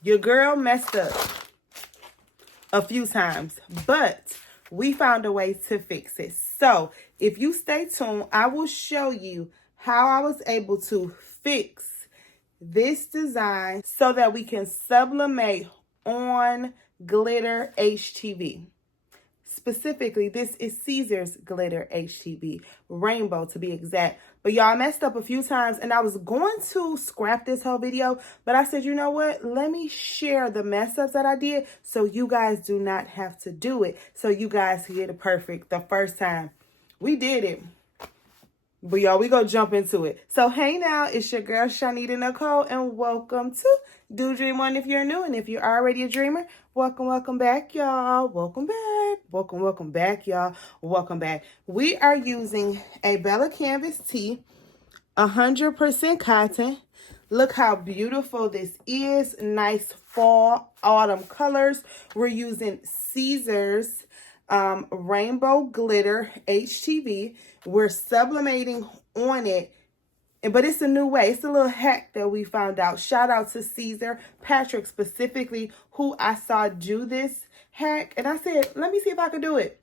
Your girl messed up a few times, but we found a way to fix it. So if you stay tuned, I will show you how I was able to fix this design so that we can sublimate on glitter HTV. Specifically, this is Caesar's glitter HTV, rainbow to be exact. But y'all messed up a few times and I was going to scrap this whole video, but I said, you know what? Let me share the mess ups that I did so you guys do not have to do it. So you guys can get it perfect the first time. We did it. But y'all, we gonna jump into it. So hey now, it's your girl Shanita Nicole and welcome to Do Dream On if you're new, and if you're already a dreamer, welcome back, y'all. Welcome back. Welcome back, y'all. Welcome back. We are using a Bella Canvas tee, 100% cotton. Look how beautiful this is. Nice fall, autumn colors. We're using Caesar's rainbow glitter HTV. We're sublimating on it, but it's a new way. It's a little hack that we found out. Shout out to Caesar, Patrick specifically, who I saw do this hack, and I said, let me see if I can do it.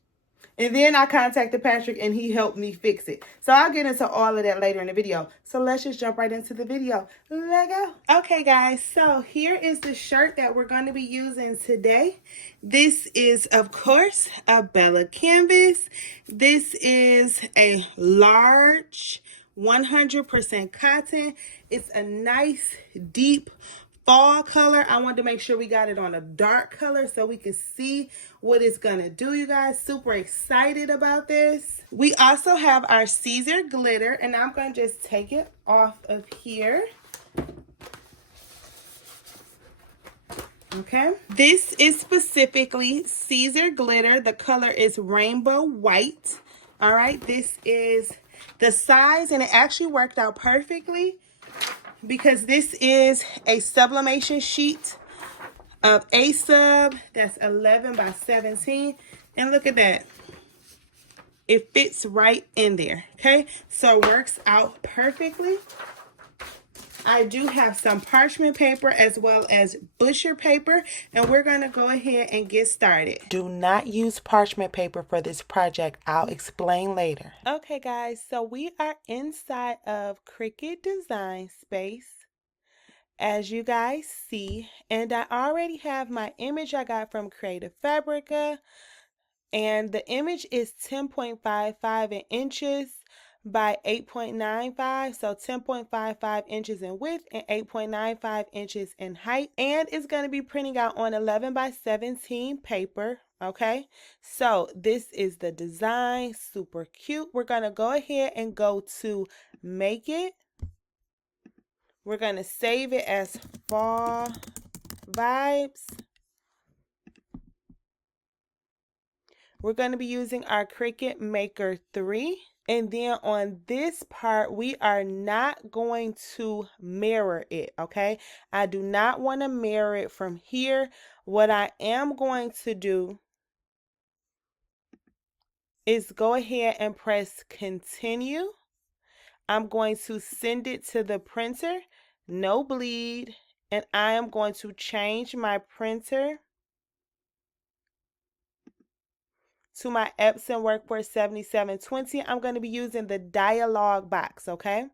And then I contacted Patrick and he helped me fix it. So I'll get into all of that later in the video. So let's just jump right into the video. Let's go. Okay, guys. So here is the shirt that we're going to be using today. This is, of course, a Bella Canvas. This is a large 100% cotton. It's a nice, deep fall color. I wanted to make sure we got it on a dark color so we can see what it's gonna do, you guys. Super excited about this. We also have our Caesar glitter, and I'm gonna just take it off of here. Okay, this is specifically Caesar glitter. The color is rainbow white. All right, this is the size, and it actually worked out perfectly because this is a sublimation sheet of A sub. That's 11 by 17. And look at that. It fits right in there. Okay, so it works out perfectly. I do have some parchment paper as well as butcher paper, and we're going to go ahead and get started. Do not use parchment paper for this project. I'll explain later. Okay, guys, so we are inside of Cricut Design Space, as you guys see, and I already have my image I got from Creative Fabrica, and the image is 10.55 in inches by 8.95, so 10.55 inches in width and 8.95 inches in height, and it's going to be printing out on 11 by 17 paper. Okay, so this is the design, super cute. We're going to go ahead and go to make it. We're going to save it as Fall Vibes. We're going to be using our Cricut Maker 3. And then on this part, we are not going to mirror it, okay? I do not want to mirror it from here. What I am going to do is go ahead and press continue. I'm going to send it to the printer, no bleed, and I am going to change my printer to my Epson Workforce 7720. I'm going to be using the dialog box, okay?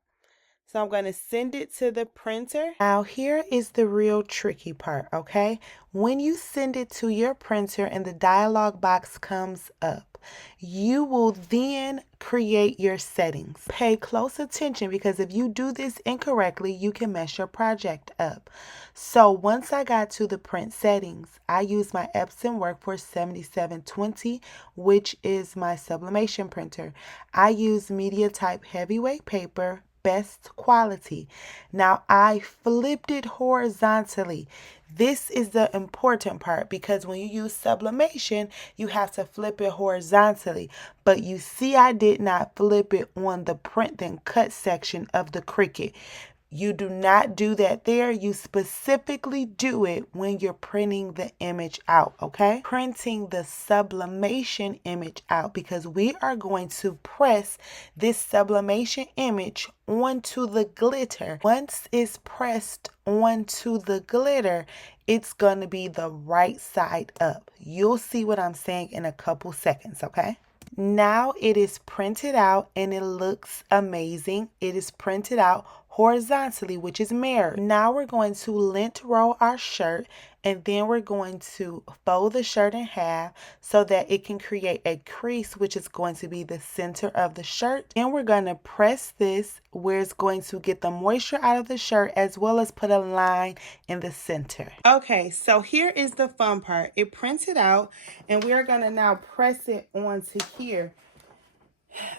So I'm going to send it to the printer. Now here is the real tricky part, okay? When you send it to your printer and the dialog box comes up, you will then create your settings. Pay close attention because if you do this incorrectly, you can mess your project up. So once I got to the print settings, I used my Epson Workforce 7720, which is my sublimation printer. I use media type heavyweight paper, best quality. Now I flipped it horizontally. This is the important part because when you use sublimation, you have to flip it horizontally. But you see I did not flip it on the print then cut section of the Cricut. You do not do that there. You specifically do it when you're printing the image out, okay? Printing the sublimation image out, because we are going to press this sublimation image onto the glitter. Once it's pressed onto the glitter, it's going to be the right side up. You'll see what I'm saying in a couple seconds, okay? Now it is printed out and it looks amazing. It is printed out horizontally, which is mirrored. Now we're going to lint roll our shirt, and then we're going to fold the shirt in half so that it can create a crease, which is going to be the center of the shirt. Then we're going to press this where it's going to get the moisture out of the shirt, as well as put a line in the center. Okay, so here is the fun part. It printed out, and we are going to now press it onto here.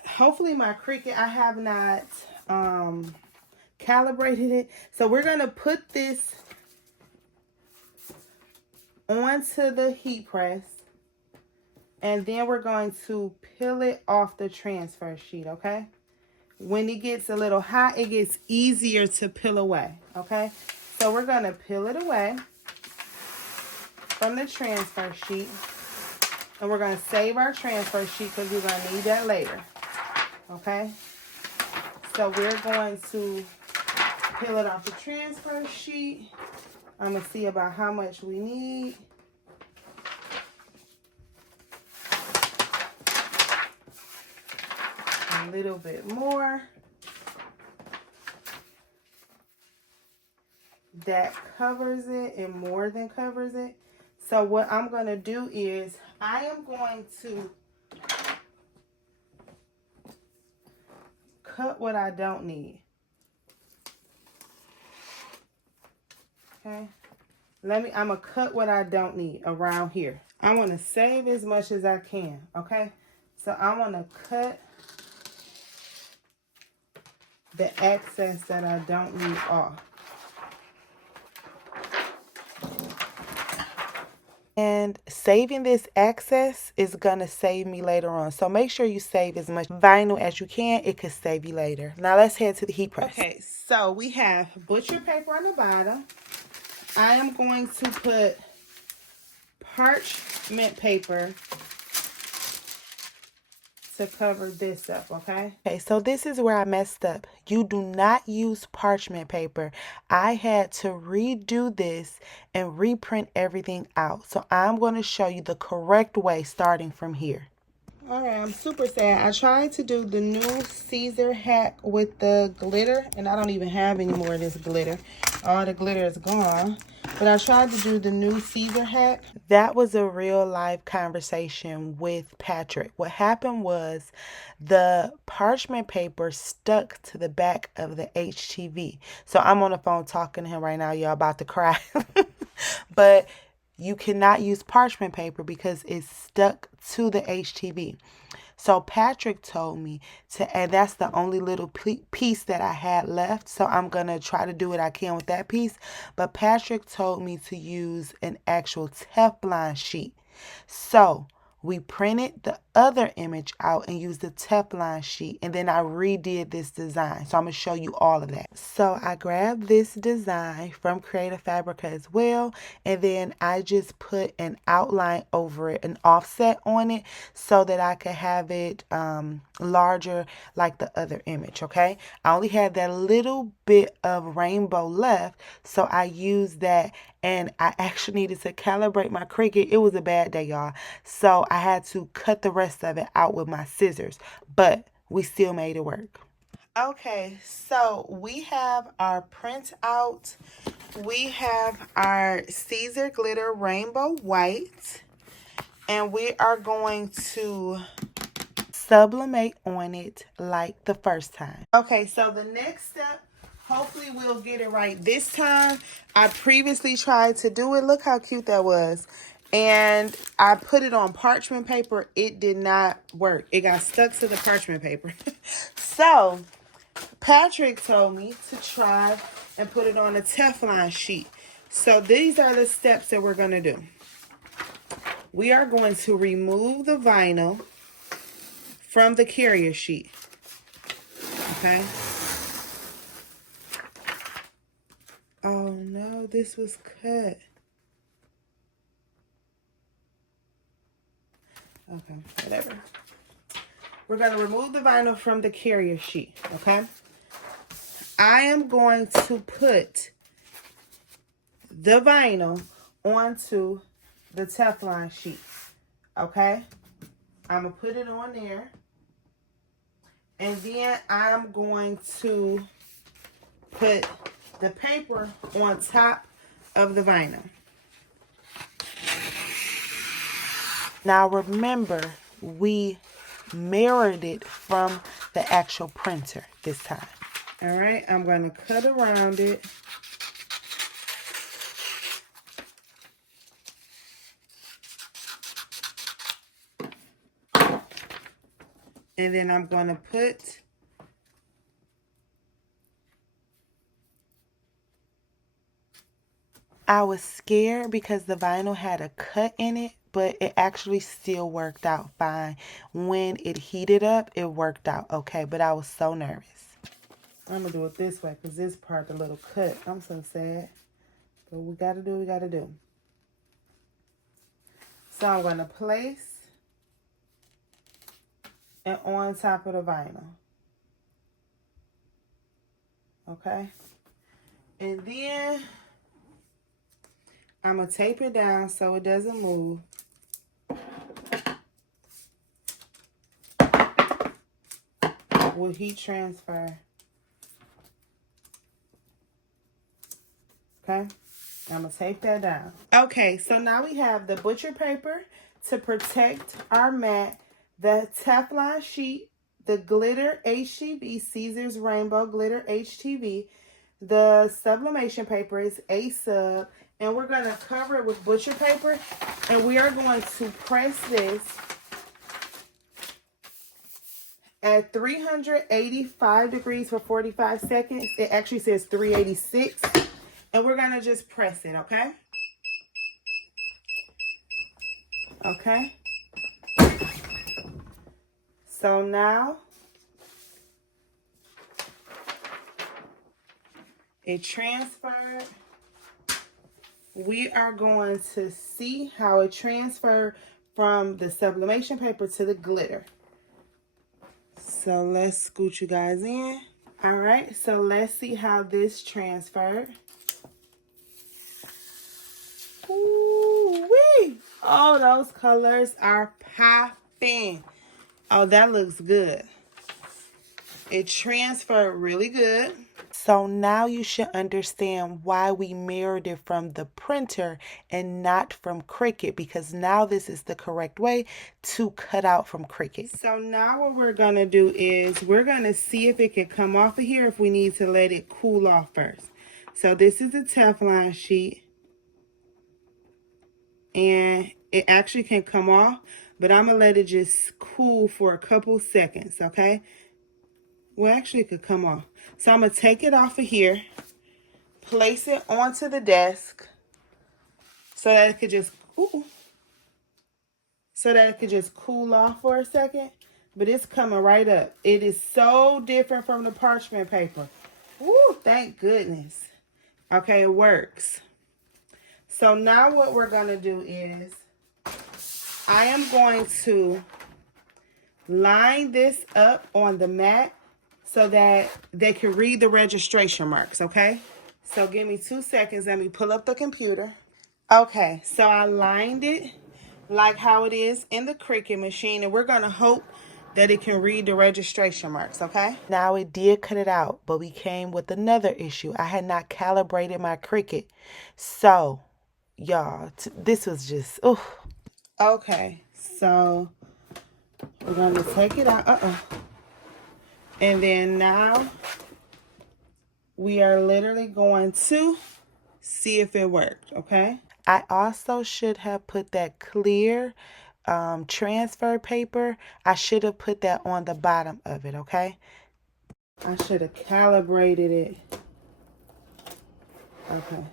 Hopefully my Cricut, I have not calibrated it. So we're going to put this onto the heat press, and then we're going to peel it off the transfer sheet, okay? When it gets a little hot, it gets easier to peel away, okay? So we're going to peel it away from the transfer sheet, and we're going to save our transfer sheet because we're going to need that later, okay? So we're going to peel it off the transfer sheet. I'm going to see about how much we need. A little bit more. That covers it and more than covers it. So what I'm going to do is I am going to cut what I don't need. Okay. I'm going to cut what I don't need around here. I want to save as much as I can. Okay. So I want to cut the excess that I don't need off. And saving this excess is going to save me later on. So make sure you save as much vinyl as you can. It could save you later. Now let's head to the heat press. Okay, so we have butcher paper on the bottom. I am going to put parchment paper to cover this up, okay? Okay, so this is where I messed up. You do not use parchment paper. I had to redo this and reprint everything out. So I'm going to show you the correct way starting from here. All right, I'm super sad. I tried to do the new Caesar hack with the glitter, and I don't even have any more of this glitter. All the glitter is gone. But I tried to do the new Caesar hack. That was a real life conversation with Patrick. What happened was the parchment paper stuck to the back of the HTV. So I'm on the phone talking to him right now. Y'all about to cry. But you cannot use parchment paper because it's stuck to the HTV. So Patrick told me to, and that's the only little piece that I had left. So I'm going to try to do what I can with that piece. But Patrick told me to use an actual Teflon sheet. So we printed the other image out and used the Teflon sheet. And then I redid this design. So I'm going to show you all of that. So I grabbed this design from Creative Fabrica as well. And then I just put an outline over it, an offset on it, so that I could have it larger like the other image, okay? I only had that little bit of rainbow left. So I used that. And I actually needed to calibrate my Cricut. It was a bad day, y'all. So I had to cut the rest of it out with my scissors. But we still made it work. Okay, so we have our print out. We have our Caesar Glitter Rainbow White. And we are going to sublimate on it like the first time. Okay, so the next step, hopefully we'll get it right this time. I previously tried to do it. Look how cute that was. And I put it on parchment paper. It did not work. It got stuck to the parchment paper. So Patrick told me to try and put it on a Teflon sheet. So these are the steps that we're going to do. We are going to remove the vinyl from the carrier sheet. Okay. know this was cut. Okay, whatever. We're going to remove the vinyl from the carrier sheet, okay? I am going to put the vinyl onto the Teflon sheet, okay? I'm going to put it on there. And then I'm going to put the paper on top of the vinyl. Now remember, we mirrored it from the actual printer this time. All right, I'm going to cut around it. And then I'm going to put I was scared because the vinyl had a cut in it, but it actually still worked out fine. When it heated up, it worked out okay, but I was so nervous. I'm going to do it this way because this part, the little cut, I'm so sad. But we got to do what we got to do. So I'm going to place it on top of the vinyl. Okay? And then I'm going to tape it down so it doesn't move. With heat transfer. Okay? I'm going to tape that down. Okay, so now we have the butcher paper to protect our mat, the Teflon sheet, the glitter HTV, Caesar's Rainbow Glitter HTV, the sublimation paper is A sub, and we're going to cover it with butcher paper, and we are going to press this at 385 degrees for 45 seconds. It actually says 386. And we're going to just press it, okay? Okay. So now it transferred. We are going to see how it transferred from the sublimation paper to the glitter. So let's scoot you guys in. All right, so let's see how this transferred. Ooh-wee. Oh, those colors are popping. Oh, that looks good. It transferred really good. So now you should understand why we mirrored it from the printer and not from Cricut, because now this is the correct way to cut out from Cricut. So now what we're going to do is we're going to see if it can come off of here, if we need to let it cool off first. So this is the Teflon sheet. And it actually can come off, but I'm going to let it just cool for a couple seconds, okay? Well, actually, it could come off. So I'm going to take it off of here, place it onto the desk so that it could just, cool off for a second. But it's coming right up. It is so different from the parchment paper. Woo, thank goodness. Okay, it works. So now what we're going to do is I am going to line this up on the mat so that they can read the registration marks, okay? So give me 2 seconds. Let me pull up the computer. Okay, so I lined it like how it is in the Cricut machine, and we're going to hope that it can read the registration marks, okay? Now it did cut it out, but we came with another issue. I had not calibrated my Cricut. So, y'all, this was just, Okay, so we're going to take it out. And then now we are literally going to see if it worked, okay? I also should have put that clear transfer paper. I should have put that on the bottom of it, okay? I should have calibrated it. Okay.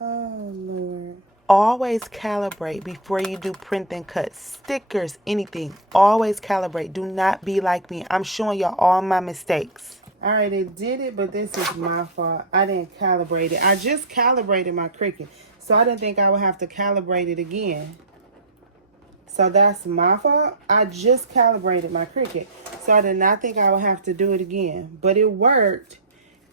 Oh, Lord. Always calibrate before you do print and cut. Stickers, anything. Always calibrate. Do not be like me. I'm showing y'all all my mistakes. All right, it did it, but this is my fault. I didn't calibrate it. I just calibrated my Cricut, so I didn't think I would have to calibrate it again. So that's my fault. I just calibrated my Cricut, so I did not think I would have to do it again. But it worked.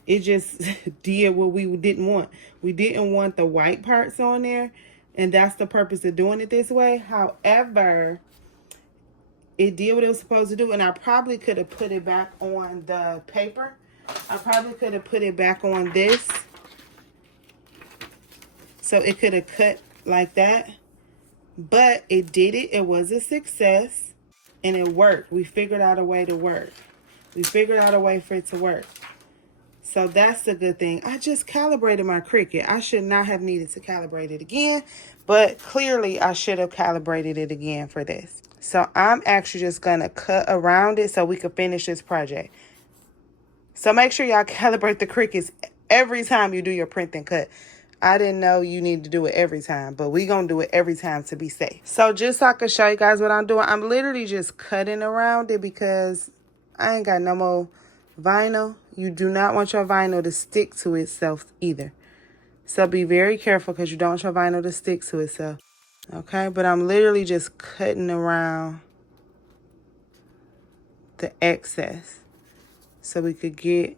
It just did what we didn't want. We didn't want the white parts on there, and that's the purpose of doing it this way. However, it did what it was supposed to do, and I probably could have put it back on the paper. I probably could have put it back on this, so it could have cut like that. But it did it. It was a success, and it worked. We figured out a way to work. We figured out a way for it to work. So that's the good thing. I just calibrated my Cricut. I should not have needed to calibrate it again, but clearly I should have calibrated it again for this. So I'm actually just going to cut around it so we can finish this project. So make sure y'all calibrate the Cricuts every time you do your print and cut. I didn't know you need to do it every time, but we going to do it every time to be safe. So just so I can show you guys what I'm doing, I'm literally just cutting around it because I ain't got no more vinyl. You do not want your vinyl to stick to itself either. So be very careful because you don't want your vinyl to stick to itself. Okay, but I'm literally just cutting around the excess so we could get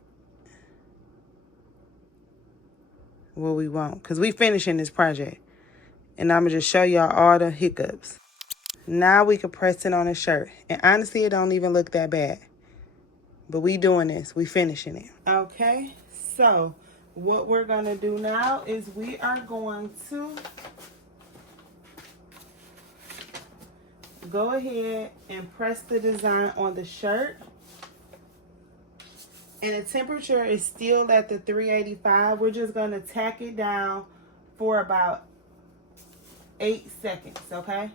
what we want. Because we finishing this project. And I'm going to just show y'all all the hiccups. Now we can press it on a shirt. And honestly, it don't even look that bad. But we doing this. We finishing it. Okay, so what we're going to do now is we are going to go ahead and press the design on the shirt. And the temperature is still at the 385. We're just going to tack it down for about 8 seconds, okay?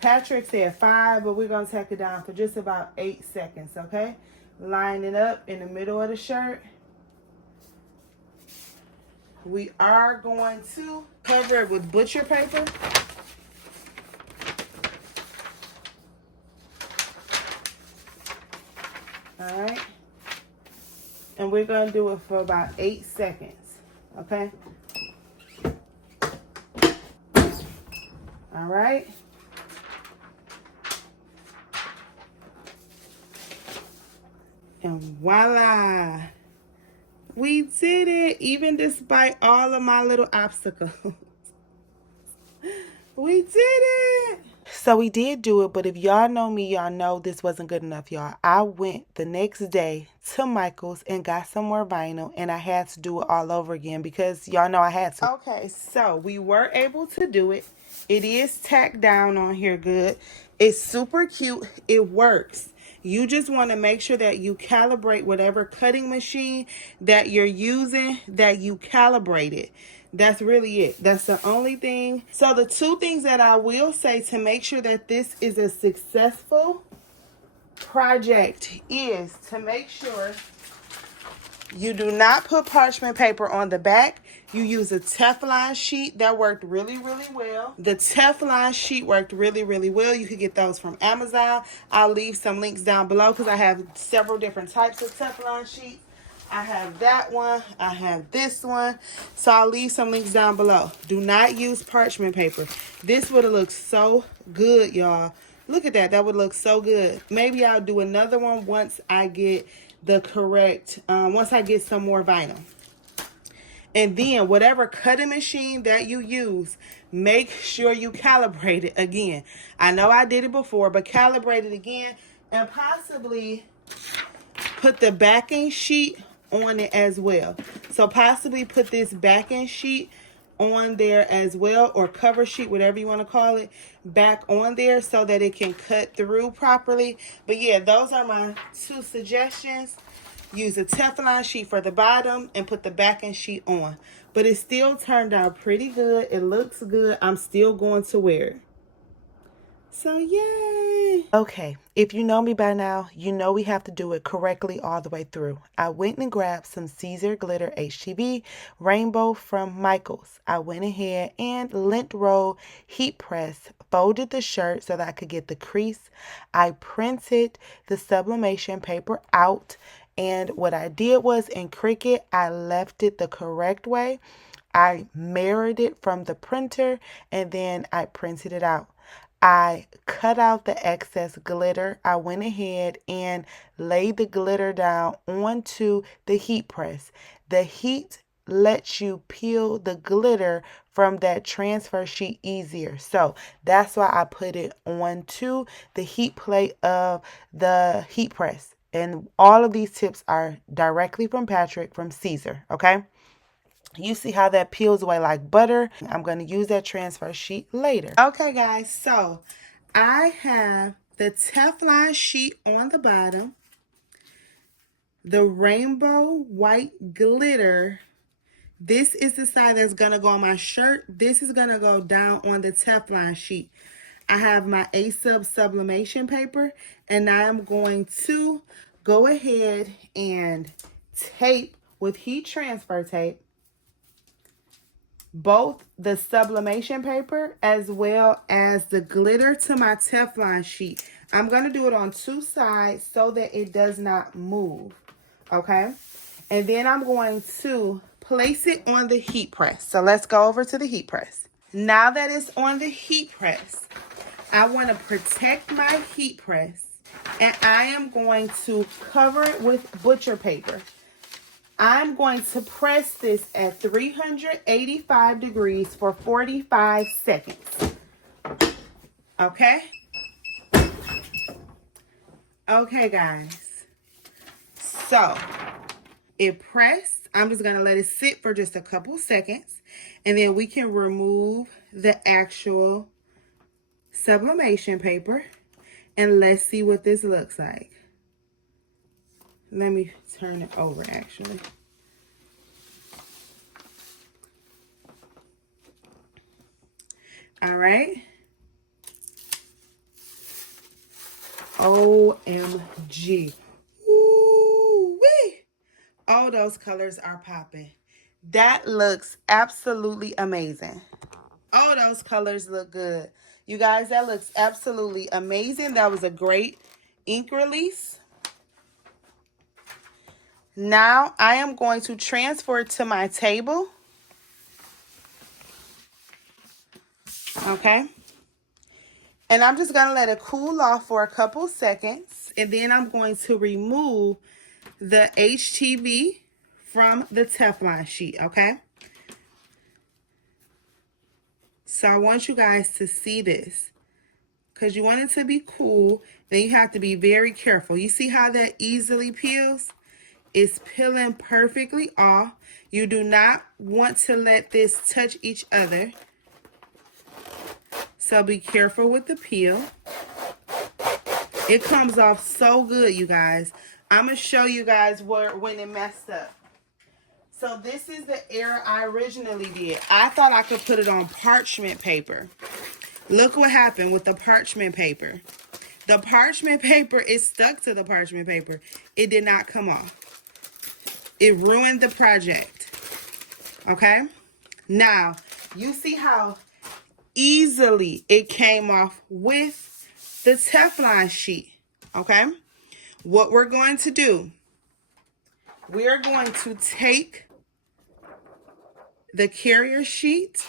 Patrick said 5, but we're going to tack it down for just about 8 seconds, okay? Line it up in the middle of the shirt. We are going to cover it with butcher paper. All right. And we're going to do it for about 8 seconds. Okay. All right. And voila. We did it. Even despite all of my little obstacles. We did it. So we did do it, but if y'all know me, y'all know this wasn't good enough, y'all. I went the next day to Michael's and got some more vinyl, and I had to do it all over again because y'all know I had to. Okay, so we were able to do it. It is tacked down on here good. It's super cute. It works. You just want to make sure that you calibrate whatever cutting machine that you're using, that you calibrate it. That's really it. That's the only thing. So the two things that I will say to make sure that this is a successful project is to make sure you do not put parchment paper on the back. You use a Teflon sheet. That worked really, really well. The Teflon sheet worked really, really well. You could get those from Amazon. I'll leave some links down below because I have several different types of Teflon sheets. I have that one. I have this one. So I'll leave some links down below. Do not use parchment paper. This would have looked so good, y'all. Look at that. That would look so good. Maybe I'll do another one once I get the correct, once I get some more vinyl. And then whatever cutting machine that you use, make sure you calibrate it again. I know I did it before, but calibrate it again and possibly put the backing sheet on it as well. So possibly put this backing sheet on there as well, or cover sheet, whatever you want to call it, back on there so that it can cut through properly. But yeah, those are my two suggestions. Use a Teflon sheet for the bottom and put the backing sheet on. But it still turned out pretty good. It looks good. I'm still going to wear it. So yay. Okay, if you know me by now, you know we have to do it correctly all the way through. I went and grabbed some Caesar Glitter HTV Rainbow from Michael's. I went ahead and lint roll, heat press, folded the shirt so that I could get the crease. I printed the sublimation paper out And what I did was in Cricut, I left it the correct way. I mirrored it from the printer and then I printed it out. I cut out the excess glitter. I went ahead and laid the glitter down onto the heat press. The heat lets you peel the glitter from that transfer sheet easier. So that's why I put it onto the heat plate of the heat press. And all of these tips are directly from Patrick from Caesar, okay? You see how that peels away like butter. I'm going to use that transfer sheet later. Okay, guys, so I have the Teflon sheet on the bottom, the rainbow white glitter. This is the side that's going to go on my shirt. This is going to go down on the Teflon sheet. I have my HTV Sublimation paper, and now I'm going to go ahead and tape with heat transfer tape both the sublimation paper as well as the glitter to my Teflon sheet. I'm going to do it on two sides so that it does not move, okay? And then I'm going to place it on the heat press. So let's go over to the heat press. Now that it's on the heat press, I want to protect my heat press, and I am going to cover it with butcher paper. I'm going to press this at 385 degrees for 45 seconds. Okay? Okay, guys. So, it pressed. I'm just going to let it sit for just a couple seconds. And then we can remove the actual sublimation paper. And let's see what this looks like. Let me turn it over, actually. All right. OMG. Ooh-wee. Oh, those colors are popping. That looks absolutely amazing. Oh, those colors look good. You guys, that looks absolutely amazing. That was a great ink release. Now I am going to transfer it to my table. Okay. And I'm just going to let it cool off for a couple seconds. And then I'm going to remove the HTV from the Teflon sheet. Okay. So I want you guys to see this, because you want it to be cool. Then you have to be very careful. You see how that easily peels? It's peeling perfectly off. You do not want to let this touch each other. So be careful with the peel. It comes off so good, you guys. I'm going to show you guys when it messed up. So this is the error I originally did. I thought I could put it on parchment paper. Look what happened with the parchment paper. The parchment paper is stuck to the parchment paper. It did not come off. It ruined the project. Okay? Now, you see how easily it came off with the Teflon sheet. Okay? What we're going to do, we are going to take the carrier sheet.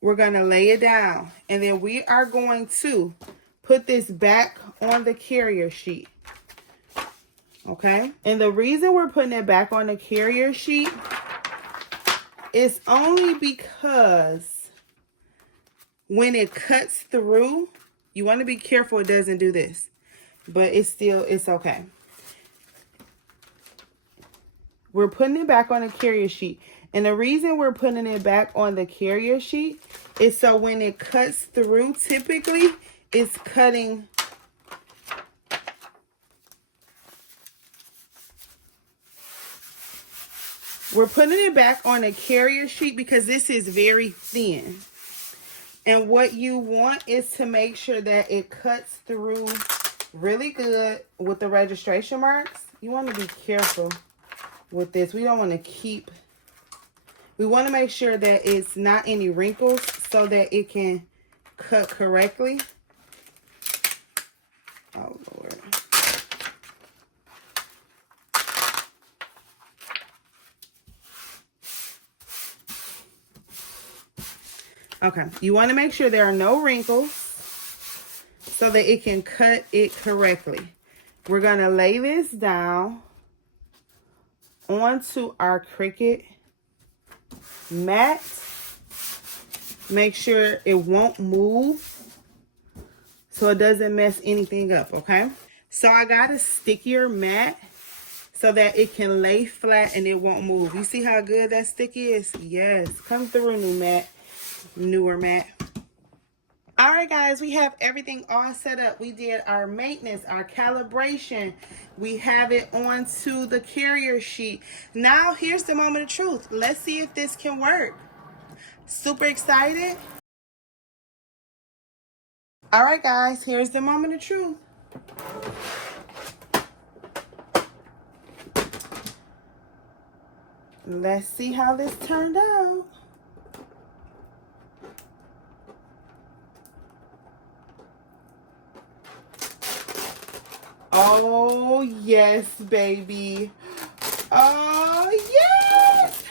We're going to lay it down. And then we are going to put this back on the carrier sheet. Okay? And the reason we're putting it back on the carrier sheet is only because when it cuts through, you want to be careful it doesn't do this. But it's okay. We're putting it back on the carrier sheet. And the reason we're putting it back on the carrier sheet is so when it cuts through, typically it's cutting. We're putting it back on a carrier sheet because this is very thin. And what you want is to make sure that it cuts through really good with the registration marks. You want to be careful with this. We don't want to keep, we want to make sure that it's not any wrinkles so that it can cut correctly. Oh, Lord. Okay, you want to make sure there are no wrinkles so that it can cut it correctly. We're going to lay this down onto our Cricut mat. Make sure it won't move so it doesn't mess anything up, okay? So I got a stickier mat so that it can lay flat and it won't move. You see how good that stick is? Yes, come through, newer mat. All right, guys, we have everything all set up. We did our maintenance, our calibration. We have it onto the carrier sheet. Now, here's the moment of truth. Let's see if this can work. Super excited. All right, guys, here's the moment of truth. Let's see how this turned out. Oh, yes, baby. Oh, yes.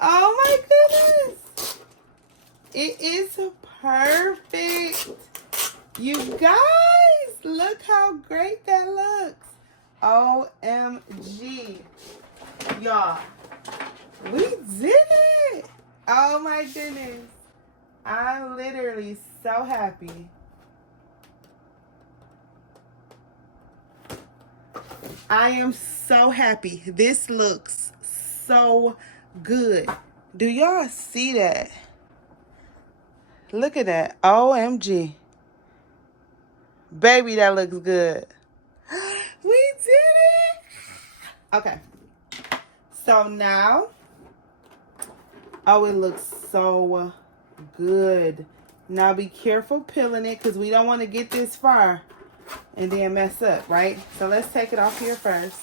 Oh, my goodness. It is perfect. You guys, look how great that looks. OMG. Y'all, we did it. Oh, my goodness. I'm literally so happy. I am so happy. This looks so good. Do y'all see that? Look at that. OMG. Baby, that looks good. We did it. Okay. So now, oh, it looks so good. Now be careful peeling it because we don't want to get this far and then mess up, right? So let's take it off here first.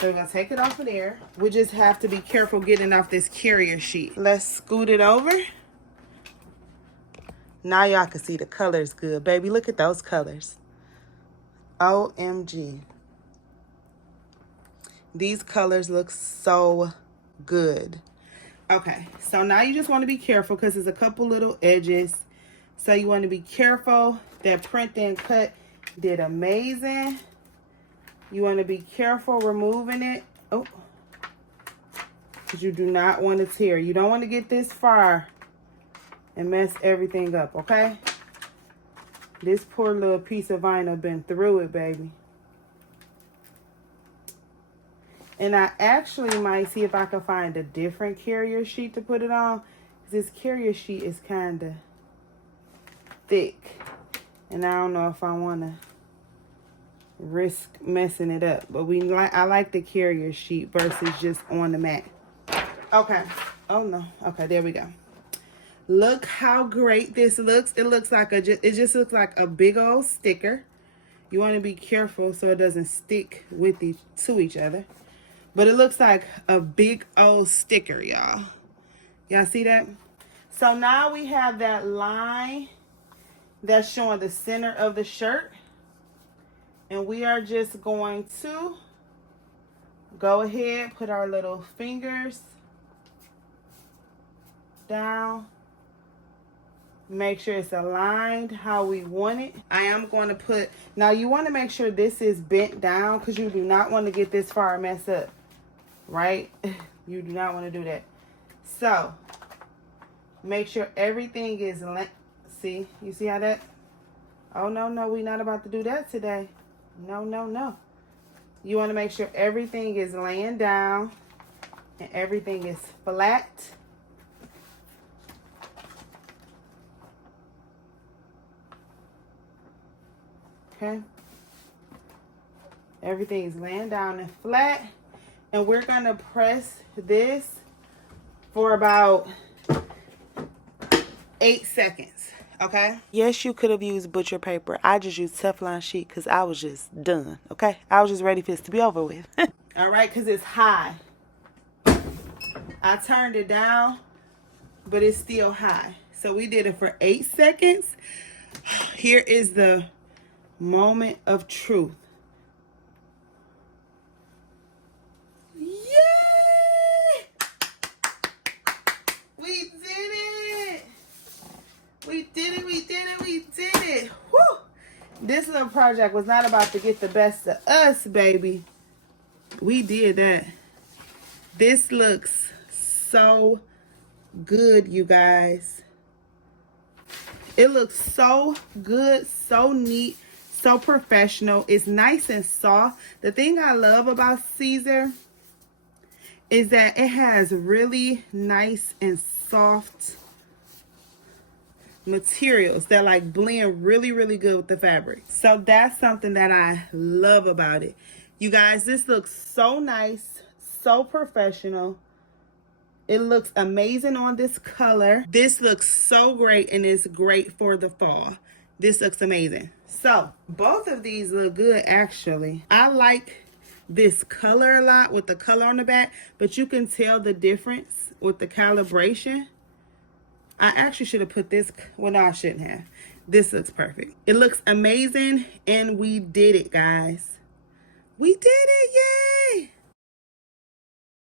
So we're going to take it off of there. We just have to be careful getting off this carrier sheet. Let's scoot it over. Now y'all can see the colors good. Baby, look at those colors. OMG. These colors look so good. Okay, so now you just want to be careful because there's a couple little edges. So you want to be careful. That print and cut did amazing. You want to be careful removing it. Oh, because you do not want to tear. You don't want to get this far and mess everything up, okay? This poor little piece of vinyl been through it, baby. And I actually might see if I can find a different carrier sheet to put it on. This carrier sheet is kind of thick. And I don't know if I want to risk messing it up. But I like the carrier sheet versus just on the mat. Okay. Oh, no. Okay, there we go. Look how great this looks. It looks like it just looks like a big old sticker. You want to be careful so it doesn't stick to each other. But it looks like a big old sticker, y'all. Y'all see that? So now we have that line that's showing the center of the shirt. And we are just going to go ahead, put our little fingers down. Make sure it's aligned how we want it. I am going to put, now you want to make sure this is bent down because you do not want to get this far and mess up. Right? You do not want to do that. So, make sure everything is, see? You see how that? Oh, no, no, we're not about to do that today. No, no, no. You want to make sure everything is laying down and everything is flat. Okay? Everything is laying down and flat. And we're going to press this for about 8 seconds, okay? Yes, you could have used butcher paper. I just used Teflon sheet because I was just done, okay? I was just ready for this to be over with. All right, because it's high. I turned it down, but it's still high. So we did it for 8 seconds. Here is the moment of truth. This little project was not about to get the best of us, baby. We did that. This looks so good, you guys. It looks so good, so neat, so professional. It's nice and soft. The thing I love about Caesar is that it has really nice and soft materials that like blend really, really good with the fabric. So that's something that I love about it. You guys, this looks so nice, so professional. It looks amazing on this color. This looks so great and it's great for the fall. This looks amazing. So both of these look good actually. I like this color a lot with the color on the back, but you can tell the difference with the calibration. I actually should have put this, well no I shouldn't have. This looks perfect. It looks amazing and we did it, guys. We did it, yay!